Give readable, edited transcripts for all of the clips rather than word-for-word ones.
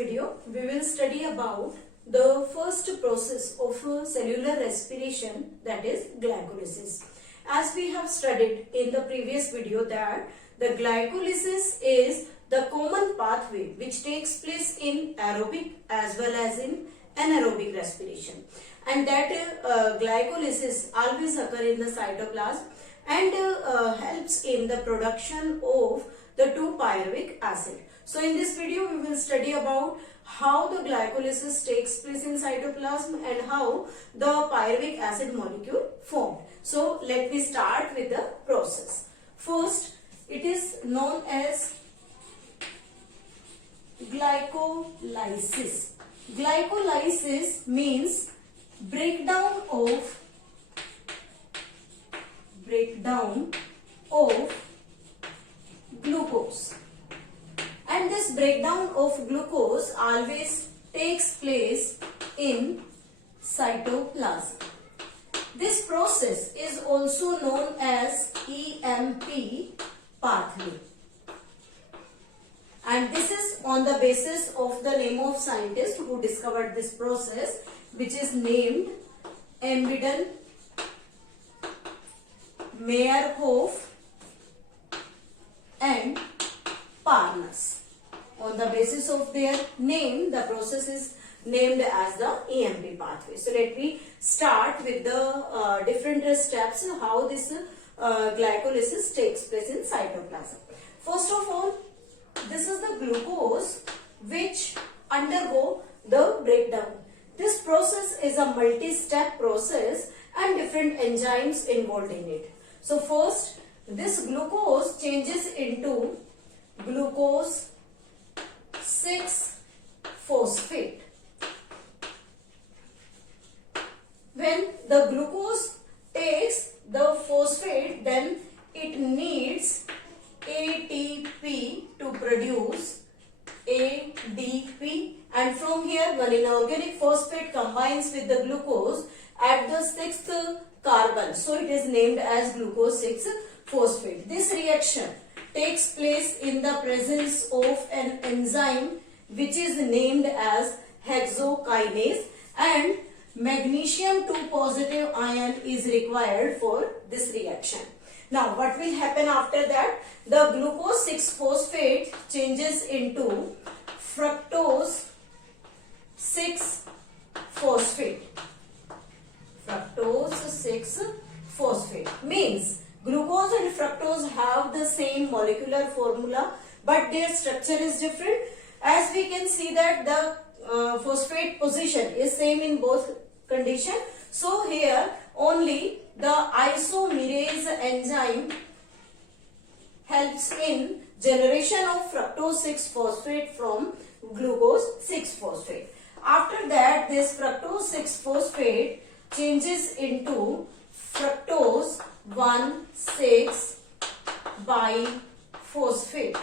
video, we will study about the first process of cellular respiration, that is glycolysis. As we have studied in the previous video that the glycolysis is the common pathway which takes place in aerobic as well as in anaerobic respiration, and that glycolysis always occur in the cytoplasm and helps in the production of the 2-pyruvic acid. So in this video we will study about how the glycolysis takes place in cytoplasm and how the pyruvic acid molecule formed. So let me start with the process. First, it is known as glycolysis. Glycolysis means breakdown of glucose, and this breakdown of glucose always takes place in cytoplasm. This process is also known as EMP pathway, and this is on the basis of the name of scientist who discovered this process, which is named Embden, Meyerhof and Parnas. On the basis of their name, the process is named as the EMP pathway. So let me start with the different steps how this glycolysis takes place in cytoplasm. First of all, this is the glucose which undergo the breakdown. This process is a multi-step process and different enzymes involved in it. So first, this glucose changes into glucose 6-phosphate. When the glucose takes the phosphate, then it needs ATP to produce ADP, and from here one inorganic phosphate combines with the glucose at the 6th carbon, so it is named as glucose 6-phosphate. This reaction takes place in the presence of an enzyme which is named as hexokinase, and magnesium 2 positive ion is required for this reaction. Now what will happen after that? The glucose 6-phosphate changes into fructose 6-phosphate. Fructose 6-phosphate means glucose and fructose have the same molecular formula, but their structure is different. As we can see that the phosphate position is same in both conditions. So here only the isomerase enzyme helps in generation of fructose 6-phosphate from glucose 6-phosphate. After that, this fructose 6-phosphate changes into fructose 1,6-biphosphate.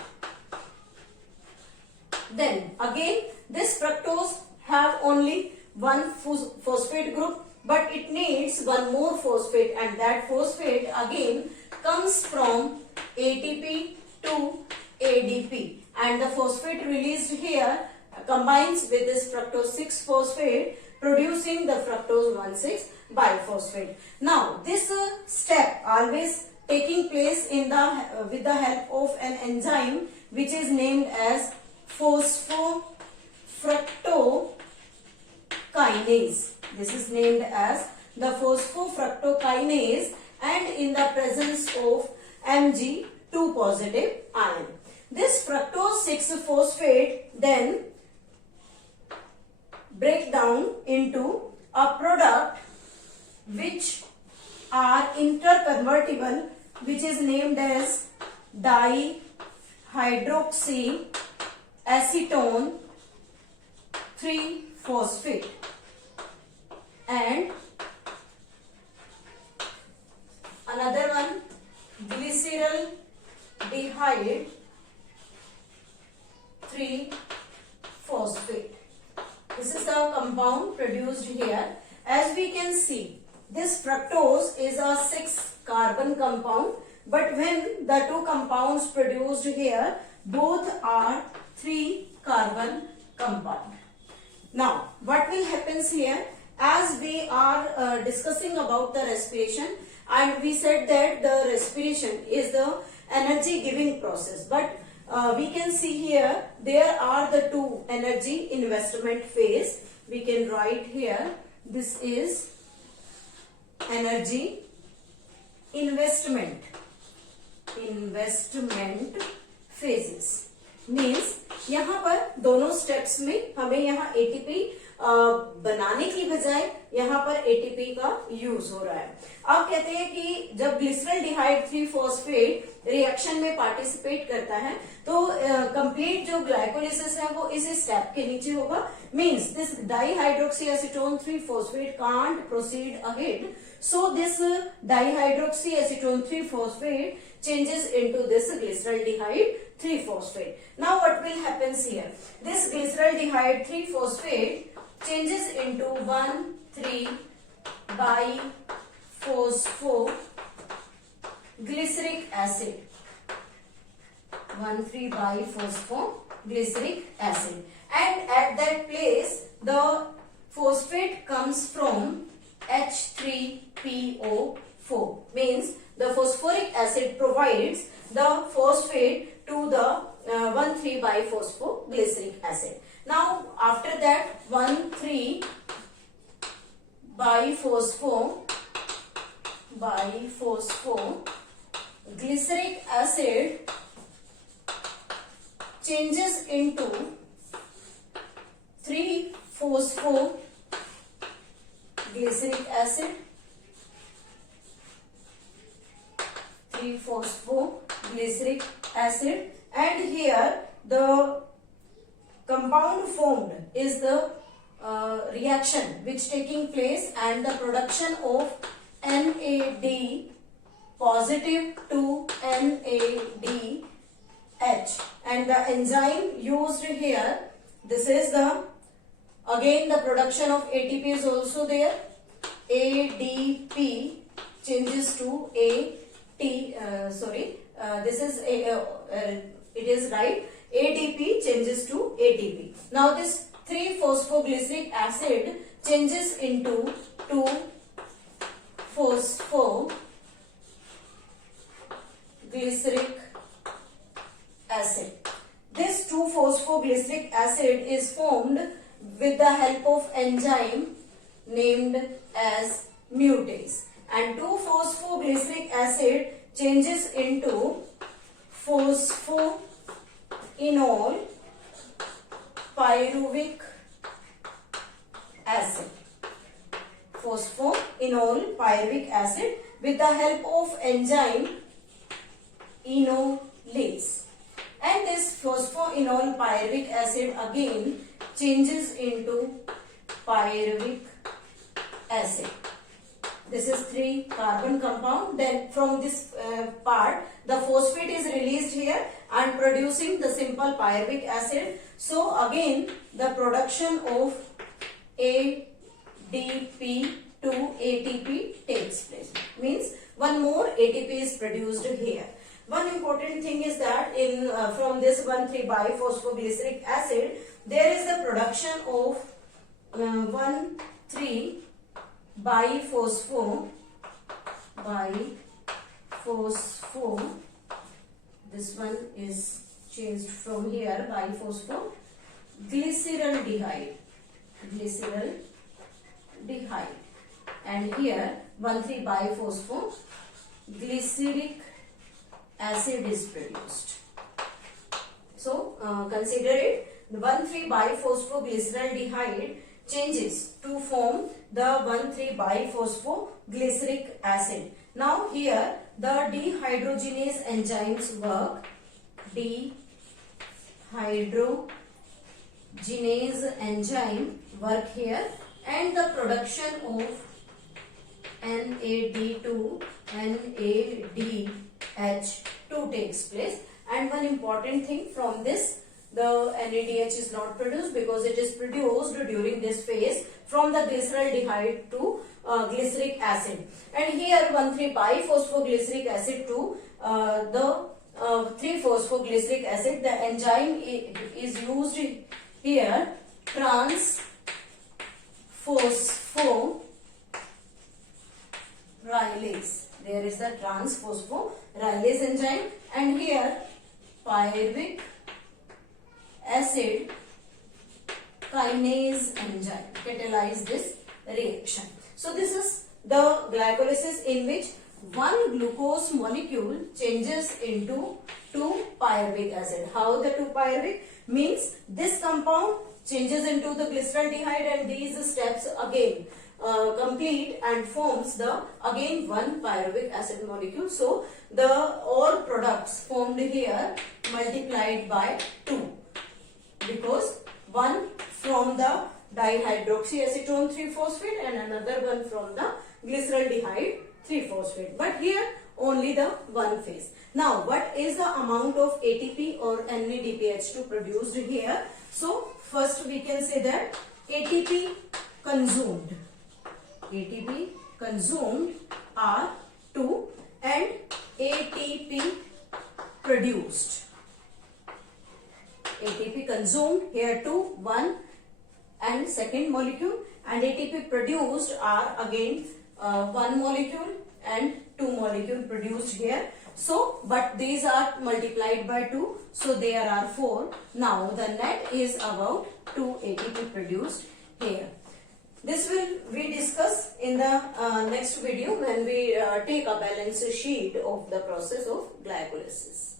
Then again this fructose have only one phosphate group, but it needs one more phosphate, and that phosphate again comes from ATP to ADP, and the phosphate released here combines with this fructose 6-phosphate, producing the fructose 1,6-biphosphate. Now this step always taking place in the with the help of an enzyme which is named as phosphofructokinase. This is named as the phosphofructokinase, and in the presence of Mg 2 positive ion. This fructose 6-phosphate then break down into a product which are interconvertible, which is named as dihydroxyacetone 3-phosphate and another one glyceraldehyde 3-phosphate. This is the compound produced here. As we can see, this fructose is a 6-carbon compound, but when the two compounds produced here, both are 3-carbon compound. Now, what will happens here, as we are discussing about the respiration, and we said that the respiration is the energy giving process, but we can see here there are the two energy investment phase. We can write here, this is energy investment phases. Means यहाँ पर दोनों steps में हमें यहाँ ATP बनाने की बजाय यहाँ पर एटीपी का यूज हो रहा है. अब कहते हैं कि जब ग्लिसरॉल्डिहाइड 3-फॉस्फेट रिएक्शन में पार्टिसिपेट करता है तो कंप्लीट जो ग्लाइकोलिसिस है वो इस स्टेप के नीचे होगा. Means this dihydroxy acetone three phosphate can't proceed ahead. So this dihydroxy acetone 3-phosphate changes into this glyceraldehyde 3-phosphate. Now what will happen here? This glyceraldehyde 3-phosphate changes into 1,3-biphosphoglyceric acid. 1,3-biphosphoglyceric acid. And at that place the phosphate comes from H3PO4, means the phosphoric acid provides the phosphate to the 1,3-biphosphoglyceric acid. Now after that 1,3-biphosphoglyceric acid changes into 3-phosphoglyceric acid, 3-phosphoglyceric acid, and here the compound formed is the reaction which taking place and the production of NAD positive to NADH, and the enzyme used here, this is the again the production of ATP is also there. ADP changes to this is it is right. ADP changes to ATP. Now this 3-phosphoglyceric acid changes into 2-phosphoglyceric acid. This 2-phosphoglyceric acid is formed with the help of enzyme named as mutase, and 2-phosphoglyceric acid changes into phosphoenol pyruvic acid. Phosphoenol pyruvic acid with the help of enzyme enolase, and this phosphoenol pyruvic acid again changes into pyruvic acid. This is 3-carbon compound. Then from this part the phosphate is released here and producing the simple pyruvic acid. So again the production of ADP to ATP takes place. Means one more ATP is produced here. One important thing is that in from this 1,3-biphosphoglyceric acid there is the production of 1,3-biphospho. This one is changed from here, biphospho-glyceraldehyde, and here 1,3-biphospho-glyceric acid is produced. So consider it, the 1,3-biphospoglyceraldehyde changes to form the 1,3-biphospoglyceric acid. Now here the dehydrogenase enzymes work. Dehydrogenase enzyme work here, and the production of NAD2 NADH2 takes place. And one important thing, from this the NADH is not produced because it is produced during this phase from the glyceraldehyde to glyceric acid. And here 1,3-biphosphoglyceric acid to the 3-phosphoglyceric acid, the enzyme is used here trans-phosphorylase. There is the trans-phosphorylase enzyme, and here pyruvic acid kinase enzyme catalyze this reaction. So this is the glycolysis in which one glucose molecule changes into 2-pyruvic acid. How the 2-pyruvic? Means this compound changes into the glyceraldehyde, and these steps again complete and forms the again 1-pyruvic acid molecule. So the all products formed here multiplied by 2, because one from the dihydroxyacetone 3-phosphate and another one from the glyceraldehyde 3-phosphate. But here only the one phase. Now what is the amount of ATP or NADPH2 produced here? So first we can say that ATP consumed are 2 and ATP produced. ATP consumed here 2, 1 and second molecule, and ATP produced are again 1 molecule and 2 molecule produced here. So but these are multiplied by 2, so there are 4. Now the net is about 2 ATP produced here. This will we discuss in the next video when we take a balance sheet of the process of glycolysis.